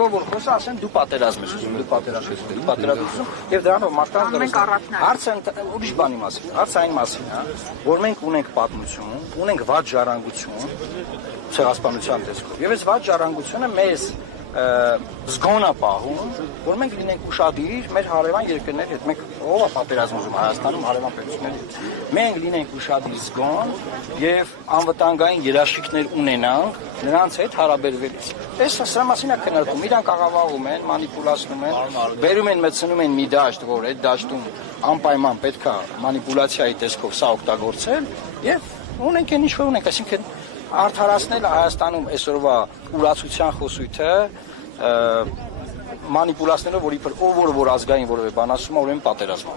Երևով որ խոսա, ասեն դու պատերազմ ես ուզում, դու պատերազմ եւ դրանով մարդկանց հարցը ուրիշ բանի մասին, հարցը այն մասին է, որ մենք ունենք պատմություն, ունենք վատ ժառանգություն ցեղասպանության տեսքով։ Եվ այս վատ ժառանգությունը մեզ զգոնա պահում, որ մենք լինենք ուշադիր մեր հարևան երկրների հետ, մենք ով է պատերազմ ուզում Հայաստանում հարևան պետությունների հետ, մենք լինենք ուշադիր զգոն եւ անվտանգային երաշխիքներ ունենանք նրանց հետ հարաբերվելիս։ Այս սա մասին է քննարկում, իրանք աղավաղում են, մանիպուլացնում են, բերում են մտցնում են մի դաշտ, որ այդ դաշտում անպայման պետք է մանիպուլացիայի տեսքով սա օգտագործել եւ ունենք այն ինչ որ ունենք, այսինքն արդարացնել Հայաստանում այսօրվա ուրացության խոսույթը մանիպուլացնելով, որ իբր ով որ ազգային որևէ բան ասում է, ուրեմն պատերազմ է։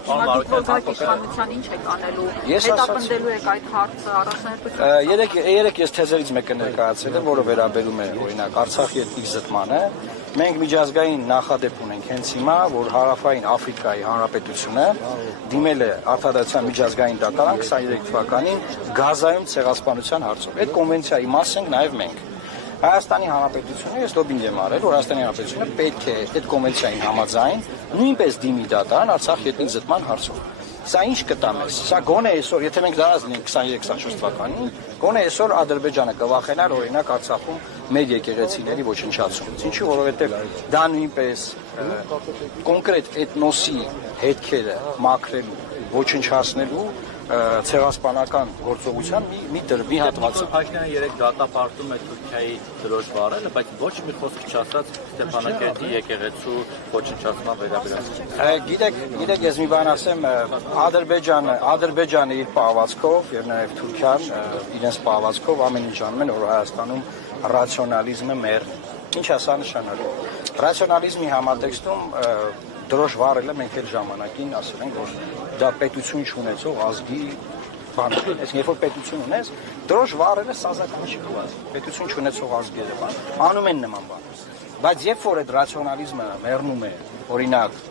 Իշխանության ինչ եք անելու, հետապնդելու եք այդ հարցը առանձնահատկությամբ։ Երեք ես թեզերից մեկը ներկայացրել եմ, որը վերաբերում է օրինակ Արցախի էթնիկ զտմանը։ Մենք միջազգային նախադեպ ունենք հենց հիմա, որ Հարավային Աֆրիկայի Հանրապետությունը դիմել է Արտադրության միջազգային դատարան 23 թվականին Գազայում ցեղասպանության հարցով։ Այդ կոնվենցիայի մաս ենք նաև մենք։ Հայաստանի Հանրապետությունը, ես լոբինգ եմ արել, որ Հայաստանի Հանրապետությունը պետք է այդ կոնվենցիային համաձայն նույնպես դիմի դատարան Արցախի էթնիկ զտման հարցով։ Սա ինչ կտա մեզ։ Սա գոնե այսօր, եթե մենք դրանից լինենք 23-24 թվականին, գոնե այսօր Ադրբեջանը կվախենար օրինակ Արցախում մեր եկեղեցիների ոչնչացումից։ Ինչու, որովհետև դա նույնպես կոնկրետ էթնոսի հետքերը մաքրելու, ոչնչացնելու ցեղասպանական գործողության մի հատված է։ Փաշինյանը երեք դատապարտում է Թուրքիայի դրոշ վարելը, բայց ոչ մի խոսք չասած Ստեփանակերտի եկեղեցու ոչնչացման վերաբերյալ։ Գիտեք, ես մի բան ասեմ, Ադրբեջանը իր պահվածքով եւ նաեւ Թուրքիան իրենց պահվածքով ամեն ինչ անում են, որ Հայաստանում ռացիոնալիզմը մեռնի։ Ինչ է սա նշանակում։ Ռացիոնալիզմի համատեքստում դրոշ վարելը մենք այդ ժամանակին ասել ենք, որ դա պետություն չունեցող ազգի բան է։ Այսինքն, երբ որ պետություն ունես, դրոշ վարելը սազական չի կոյած։ Պետություն չունեցող ազգերը բան անում են նման բան։ Բայց երբ որ այդ ռացիոնալիզմը մեռնում է, օրինակ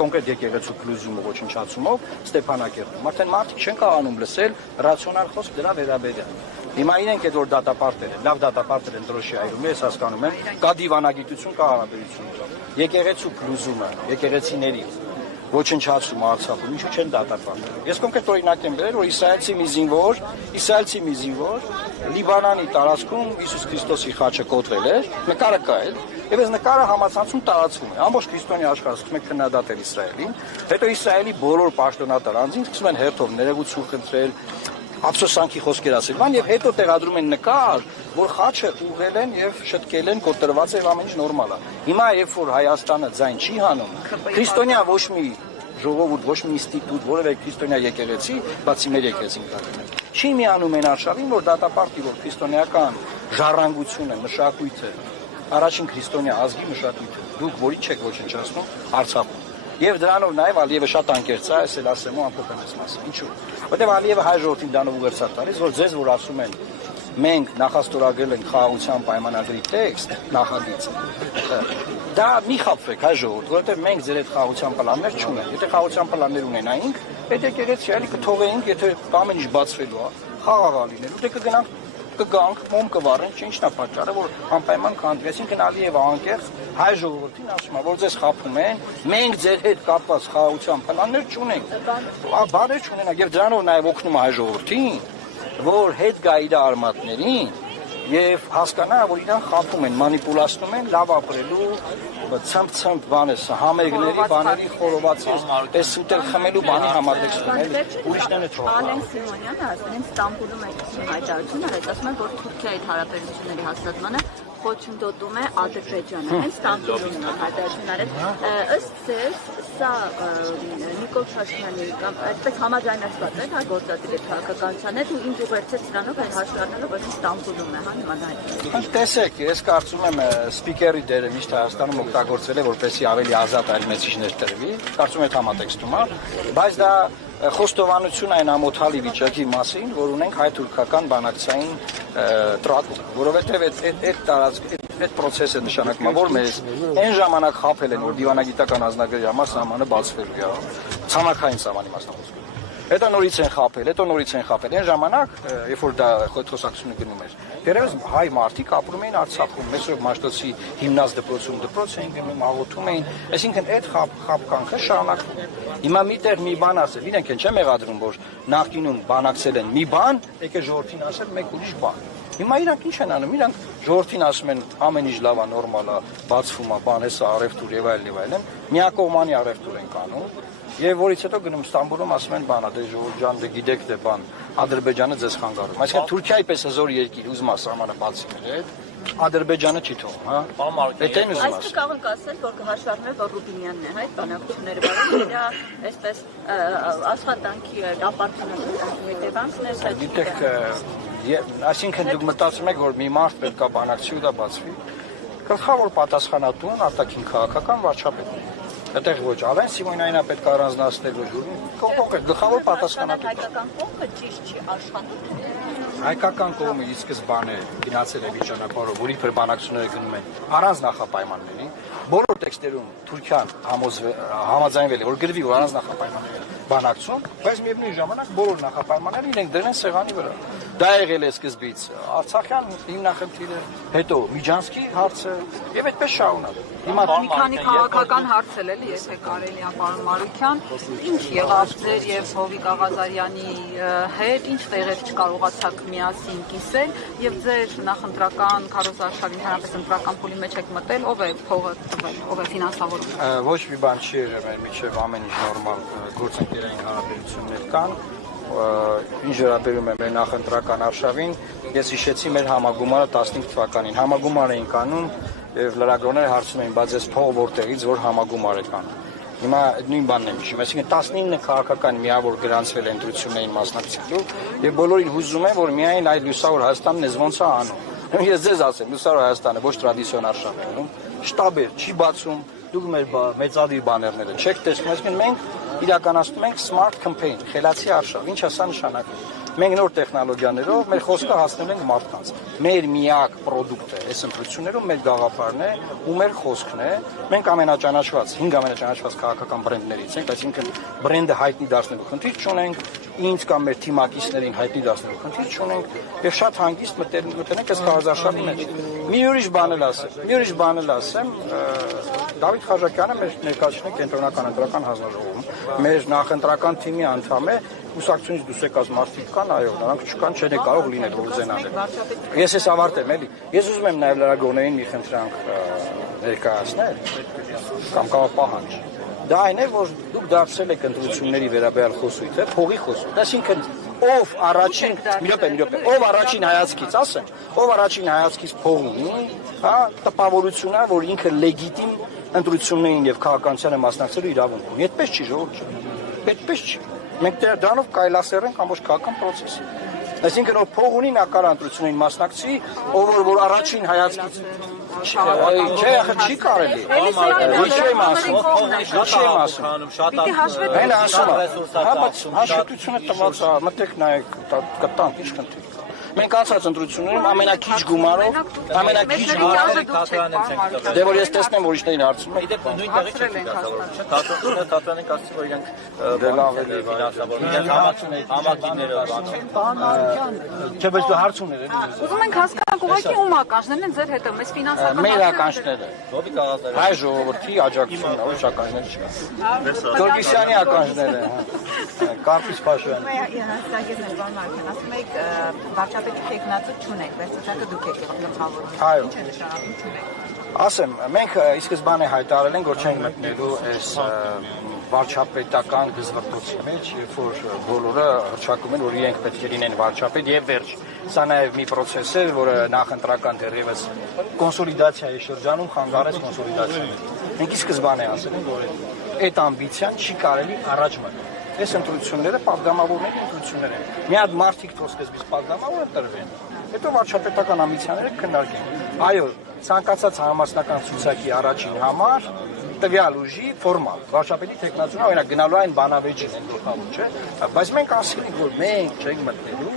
կոնկրետ եկեղեցու փլուզումը ոչնչացումով Ստեփանակերտում, արդեն մարդիկ չեն կարողանում լսել ռացիոնալ խոսք դրա վերաբերյալ։ Հիմա իրենք այդ որ դատապարտել են, լավ դատապարտել են դրոշի այրում, ես հասկանում եմ, կա դիվանագիտություն, կա հարաբերություն։ Եկեղեցու փլուզումը, եկեղեցիների ոչնչացումը Արցախում, ինչու չեն դատապարտել։ Ես կոնկրետ օրինակ եմ բերել, որ իսրայելցի մի զինվոր Լիբանանի տարածքում Հիսուս Քրիստոսի խաչը կոտրել էր, նկարը կա է, եւ այս նկարը համացանցում տարածվում է։ Ամբողջ քրիստոնյա աշխարհը սկսում է քննադատել Իսրայելին, հետո Իսրայելի բոլոր պաշտոնատար անձինք սկսում են հերթով ներողություն խնդրել, ափսոսանքի խոսքեր ասել, բան եւ հետո տեղադրում են նկար, որ խաչը ուղղել են եւ շտկել են, կոտրված է, ամեն ինչ նորմալ է։ Հիմա երբ որ Հայաստանը ձայն չի հանում, քրիստոնյա ոչ մի ժողովուրդ, ոչ մի ինստիտուտ, որևէ քրիստոնյա եկեղեցի, բացի մեր եկեղեցին կարգել, չի միանում են արշավին, որ դատապարտի, որ քրիստոնեական ժառանգությունը, մշակույթը, առաջին քրիստոնյա ազգի մշակույթը, դուք որի չեք ոչնչացնում Արցախում։ Եվ դրանով նաև Ալիևը շատ անկեղծ է, այսել ասեմ ու ամփոփեմ այս մասին։ Ինչու՞։ Որտեղ Ալիևը հայ ժողովրդին դանով ուղերձ տալիս, որ ձեզ որ ասում են մենք նախաստորագրել ենք խաղաղության պայմանագրի տեքստ, նախագիծ։ Դա մի խաբվեք հայ ժողովուրդ, որովհետև մենք ձեր այդ խաղաղության պլաններ չունենք։ Եթե խաղաղության պլաններ ունենայինք, այդ եկեղեցի այլի կթողեինք, եթե ամեն ինչ բացվելու է, խաղաղ լինելու, դե կգանք, մոմ կվառենք, ինչն է պատճառը, որ անպայման կհանդիպենք, Ալիևը անկեղծ հայ ժողովրդին ասում է, որ ձեզ խաբում են, մենք ձեր հետ կապված խաղաղության պլաններ չունենք, բաներ չունենանք, եւ դրանով նաեւ օգնում է հայ ժողովրդին, որ հետ գա իր արմատներին եւ հասկանա, որ իրան խաբում են, մանիպուլացնում են, լավ ապրելու, ցմփ բանես, համերգների, բաների խորովածի, այս ուտել խմելու բանի համատեքստում էլի, ուրիշներն է թողնում։ Ալեն Սիմոնյանը ասել Ստամբուլում այդ հայտարարություն արեց, ասում են, որ Թուրքիայի հարաբերությունների հաստատմանը խոչընդոտում է Ադրբեջանը, հենց Ստամբուլում հայտարարություն արեց։ Ըստ ձեզ, սա Նիկոլ Փաշինյանի կամ այդպես համաձայնեցված է, հա, գործադիր քաղաքականության հետ ու ինչ ուղերձեց նրանով այդ հաշվի առնելով, որ Ստամբուլում է, հա, նման հայտ։ Տեսեք, ես կարծում եմ սպիկերի դերը միշտ Հայաստանում օգտագործել է, որպեսզի ավելի ազատ այլ մեսիջներ տրվի, կարծում եմ համատեքստում է, բայց դա խոստովանություն այն ամոթալի վիճակի մասին, որ ունենք հայ-թուրքական բանակցային տրատում, որովհետև այդ process-ը նշանակում է, որ մեզ այն ժամանակ խաբել են, որ դիվանագիտական ազնագրերի համար սահմանը բացվելու է, ցամաքային սահմանի մասնավորությամբ։ Հետո նորից են խաբել, այն ժամանակ, երբ որ դա խոսակցությունը գնում էր, դերևս հայ մարդիկ ապրում էին Արցախում, մեծ Մաշտոցի հիմնած դպրոց էին գնում, աղոթում էին, այսինքն այդ խաբկանքը շարունակվում է։ Հիմա միտեղ մի բան ասել, իրենք են չեմ մեղադրում, որ նախկինում բանակցել են մի բան, եկե ժողովրդին ասել մեկ ուրիշ բան։ Հիմա իրանք ինչ են անում, իրանք ժողովրդին ասում են ամեն ինչ լավ է, նորմալ է, բացվում է, բան հեսա առևտուր եւ այլն, միակողմանի առևտուր են կանում, եւ որից հետո գնում Ստամբուլում ասում են բանա, դե ժողովուրդ ջան, դե գիտեք դե բան, Ադրբեջանը ձեզ խանգարում։ Այսինքն Թուրքիայի պես հզոր երկիր ուզում է սահմանը բացի մեր, Ադրբեջանը չի թողում, հա։ Դա են ուզում ասել։ Այս կարող ասել, որ հաշվառվում է, որ Ռուբինյանն է, այդ բանակցությունները, որ իր այսպես աշխատանքի ապարտանության հետևանքն է, դիտեք, այսինքն դուք մտածում եք, որ մի մարդ պետք է բանակցի ու դա բացվի։ Գլխավոր պատասխանատուն արտաքին քաղաքական վարչապետն է։ Այդտեղ ոչ, Ալեն Սիմոնյանին պետք է առանձնացնել ոչ, գլխավոր պատասխանատուն։ Հայկական կողմը ճիշտ չի աշխատում։ Հայկական կողմը ի սկզբանե գնացել է վիճանապարհով, որի փր բանակցությունները գնում են առանց նախապայմանների։ Բոլոր տեքստերում Թուրքիան համաձայնվել է, որ գրվի որ առանց նախապայմանների բանակցում, բայց միևնույն ժամանակ բոլոր նախապայմանները իրենք դրեն սեղանի վրա։ Դա եղել է սկզբից Արցախյան հիմնախնդիրը, հետո Միջանցքի հարցը եւ այդպես շարունակ։ Հիմա մի քանի քաղաքական հարցել էլի, եթե կարելի է, պարոն Մարուկյան, ինչ եղավ ձեր եւ Հովիկ Աղազարյանի հետ, ինչ տեղեր չկարողացաք միասին կիսել եւ ձեր նախընտրական քարոզարշավի հանրապես ընտրական փուլի մեջ եք մտել, ով է փողը տվել, ով է ֆինանսավորում։ Ոչ մի բան չի եղել մեր միջև, ամեն ինչ նորմալ գործընկերային հարաբերություններ կան։ Ինչ վերաբերում է մեր նախընտրական արշավին, ես հիշեցի մեր համագումարը 15 թվականին։ Համագումար էին կանում եւ լրագրողները հարցում էին, բայց այս փող որտեղից, որ համագումար է կան։ Հիմա նույն բանն եմ հիշում, այսինքն 19 քաղաքական միավոր գրանցվել են ընտրություններին մասնակցելու եւ բոլորին հուզում են, որ միայն այդ լուսավոր Հայաստանն է ոնց է անում։ Ես ձեզ ասեմ, լուսավոր Հայաստանը ոչ տրադիցիոն արշավ է անում, շտաբեր չի բացում, դուք մեր մեծադիր բաներները չեք տեսնում, այսինքն մենք իրականացնում ենք smart campaign, խելացի արշավ, ինչ է սա նշանակում։ Մենք նոր տեխնոլոգիաներով մեր խոսքը հասցնել ենք մարդկանց։ Մեր միակ պրոդուկտը այս ընտրություններում մեր գաղափարն է ու մեր խոսքն է։ Մենք ամենաճանաչված, 5 ամենաճանաչված քաղաքական բրենդներից ենք, այսինքն բրենդը հայտնի դարձնելու խնդիր չունենք, ինձ կամ մեր թիմակիցներին հայտնի դարձնելու խնդիր չունենք եւ շատ հանգիստ մտենք այս քարոզարշավի մեջ։ Մի ուրիշ բան ասեմ, Դավիթ Խաչակյանը մեր ներկայացնում է կենտրոնական ընտրական հանձնաժողովում։ Մեր նախընտրական թիմի անդամ է, կուսակցությունից դուրս եկած մարդիկ կան, այո, նրանք չկան, չեն կարող լինել որ զենալ։ Ես ես ավարտեմ էլի։ Ես ուզում եմ նաև լրագրողներին մի խնդրանք ներկայացնել կամ պահանջ։ Դա այն է, որ դուք դարձել եք ընտրությունների վերաբերյալ խոսույթը, փողի խոսույթ։ Այսինքն ով առաջին հայացքից, ասեմ, ով առաջին հայացքից փող ունի, հա, տպավորությունն է, որ ինքը լեգիտիմ ընտրություններին եւ քաղաքականությանը մասնակցելու իրավունք ունի։ Այդպես չի ժողովուրդ։ Այդպես չի։ Մենք դրանով կայլասերենք ամբողջ քաղաքական process-ը։ Այսինքն ով փող ունի նա կարող ընտրություններին մասնակցի, ով որ առաջին հայացքից չէ, չի կարելի։ Ինչ եմ ասում։ Պիտի հաշվետվի։ Այն ասում է։ Հաշվետվությունը տված է, մտեք նայեք, կտանք, ինչ խնդիր։ Մենք անցած ընտրություններում ամենակիչ գումարով, դե որ ես տեսնեմ որ իշներին հարցում եմ։ Իդեպ նույն տեղի չեք դասավորում, չէ՞։ Թատրոնի կասի որ իրենք ավելի ֆինանսավորում, իրենք համակիրները Չէ, բայց դու հարց ուներ էլի։ Ուզում ենք հասկանանք ուղղակի ում ականջներն են ձեր հետը, մեզ ֆինանսական մեր ականջները։ Հովիկ Աղազարյանը Հայ ժողովրդի աջակցությունն ոչ ականջներ չկա։ Գորգիսյանի ականջները, Կարպիս Փաշյանը։ Հաստատեցնել բան Մարքյան, ասում եք վարչապետի տեխնացը չունեք, բայց ցածակը դուք եք գլխավորում։ Այո։ Ինչ է նշանակում չունեք։ Ասեմ, մենք ի սկզբանե հայտարարել ենք, որ չենք մտնելու այս վարչապետական գզվռտոցի մեջ, երբ որ բոլորը հռչակում են, որ իրենք պետք է լինեն վարչապետ եւ վերջ։ Սա նաեւ մի process է, որը նախընտրական դեռևս կոնսոլիդացիայի շրջանում խանգարեց կոնսոլիդացիան։ Մենք ի սկզբանե ասել ենք, որ այդ ամբիցիան չի կարելի առաջ մտնել։ Այս ընտրությունները падգամավորների ընտրություններ են։ Մի հատ մարդիկ թող սկզբից падգամավոր ընտրվեն, հետո վարչապետական ամբիցիաները քննարկեն։ Այո, ցանկացած համասնական ցուցակի առաջին համար տվյալ ուժի ֆորմալ վարչապետի տեխնացիան օրինակ գնալու այն բանավեճին են գլխավոր, չէ՞։ Բայց մենք ասել ենք, որ մենք չենք մտնելու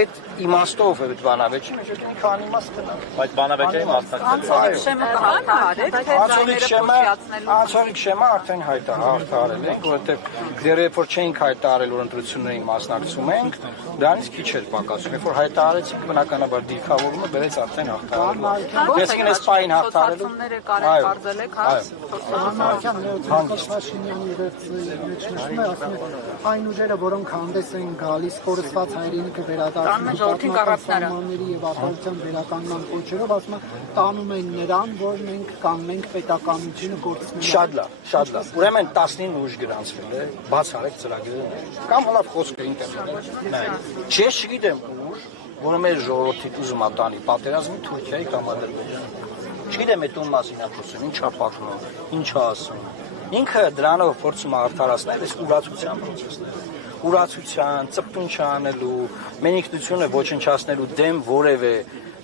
այդ իմաստով է բանավեճի մեջ մի քանի իմաստ կնա։ Բայց բանավեճերի մասնակցել Շեմը կհաղթահարեք, թե Անցորիկ շեմը արդեն հաղթահարել ենք, որովհետև դեռ երբ որ չէինք հայտարարել, որ ընտրություններին մասնակցում ենք, դրանից քիչ էր պակասում։ Երբ որ հայտարարեցինք, բնականաբար դիրքավորումը բերեց արդեն հաղթահարելու։ Դեսքին այս պահին հաղթահարելու։ կարծել եք, հա։ Փաշինյանի վերցրել ասում է այն ուժերը, որոնք հանդես են գալիս կորսված հայրենիքը վերադարձնելու սահմանների եւ արտադրության վերականգնման կոչերով, ասում է տանում են նրան, որ մենք կանենք պետականությունը կորցնելու։ Շատ լավ։ Ուրեմն 19 ուժ գրանցվել է, բաց արեք ծրագրերը։ Կամ հլավ խոսքը ինտերնետում։ Ես չգիտեմ ուժ, որը մեր ժողովրդի ուզում է տանի պատերազմի Թուրքիայի կամ Ադրբեջանի։ Չգիտեմ այդ ում մասին է խոսում, ինչ է պատմում, ինչ է ասում։ Ինքը դրանով փորձում է արդարացնել այս ուրացության process-ները։ Ուրացության, ծպտուն չանելու, մենիքնությունը ոչնչացնելու դեմ որևէ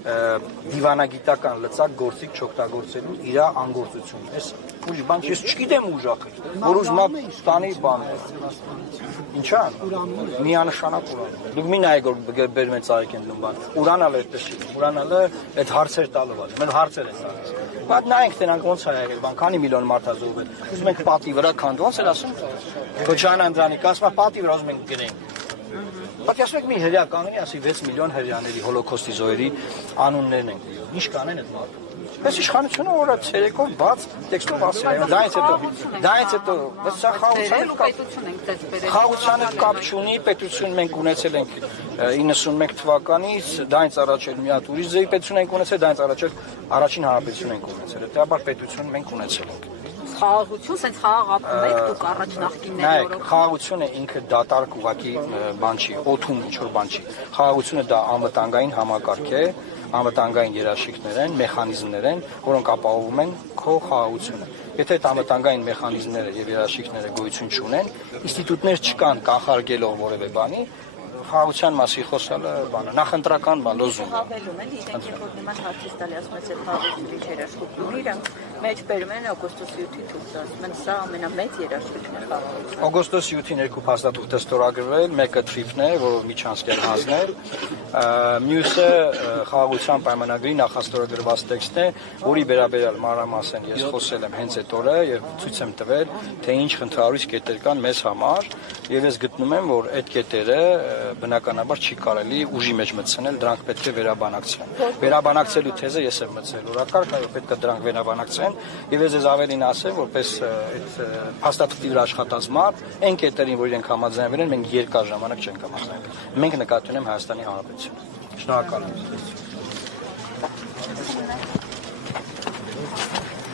դիվանագիտական լծակ գործիք չօգտագործելու իր անգործությունն։ Այս ուժ բան ես չգիտեմ ուժախը, որ ուզում է տանի բան։ Ինչա՞։ Միանշանակ Ուրան։ Դուք մի նայեք որ բերում են ծաղիկ են բան։ Ուրանալ այդպես չի։ Ուրանալը այդ հարցեր տալով է։ Մեր հարցեր են տալիս։ Բայց նայենք դրանք ոնց է եղել, բան քանի միլիոն մարդ է զոհվել։ Ուզում ենք պատի վրա քանդ ոնց էր ասում։ Քոչանյան դրանիկ ասում է պատի վրա ուզում ենք գրենք։ Բայց ասում եք մի հրյա կանգնի, ասի 6 միլիոն հրյաների հոլոկոստի զոհերի անուններն են գրում։ Ինչ կանեն այդ մարդը։ Այս իշխանությունը որը ցերեկով բաց տեքստով ասել է, դայից հետո սա խաղաղությունը կապ չունի, պետություն մենք ունեցել ենք 91 թվականից, դայից առաջ էլ մի հատ ուրիշ ձեւի պետություն ենք ունեցել, դայից առաջ էլ առաջին հանրապետություն ենք ունեցել, հետեւաբար պետություն մենք ունեցել ենք։ Խաղաղություն, sense խաղաղապում եք դուք առաջ նախկինների օրոք։ Խաղաղությունը ինքը դատարկ ուղակի բան չի, օթում ինչ-որ բան չի։ Խաղաղությունը դա անվտանգային համակարգ է, անվտանգային երաշխիքներ են, մեխանիզմներ են, որոնք ապահովում են քո խաղաղությունը։ Եթե այդ անվտանգային մեխանիզմները եւ երաշխիքները գոյություն չունեն, ինստիտուտներ չկան կանխարգելող որևէ բանի, խաղաղության մասի խոսալը բանը, նախընտրական բան, լոզունգ։ Հավելում են, իրենք երբ որ նման հարցից տալի ասում են, որ խաղաղությունի երաշխիքն իրենք մեջ բերում են օգոստոսի 7-ի թուղթը, ասում են, սա ամենամեծ երաշխիքն է խաղաղության։ Օգոստոսի 7-ին երկու փաստաթուղթ է ստորագրվել, մեկը թրիփն է, որով միջանցքեր հանձնել, մյուսը խաղաղության պայմանագրի նախաստորագրված տեքստն է, որի վերաբերյալ մանրամասն ես խոսել եմ հենց այդ օրը եւ ցույց եմ տվել, թե ինչ խնդրահարույց կետեր կան մեզ համար, եւ ես գտնում եմ, որ այդ կետերը բնականաբար չի կարելի ուժի մեջ մտցնել, դրանք պետք է վերաբանակցեն։ Վերաբանակցելու թեզը ես եմ մտցել օրակարգ, այո, պետք է դրանք վերաբանակցեն, եւ ես ավելին ասեմ, որպես այդ փաստաթղթի վրա աշխատած մարդ, այն կետերին, որ իրենք համաձայնվել են, մենք երկար ժամանակ չենք համաձայնվել։ Մենք նկատի ունենք Հայաստանի Հանրապետությունը։ Շնորհակալ եմ։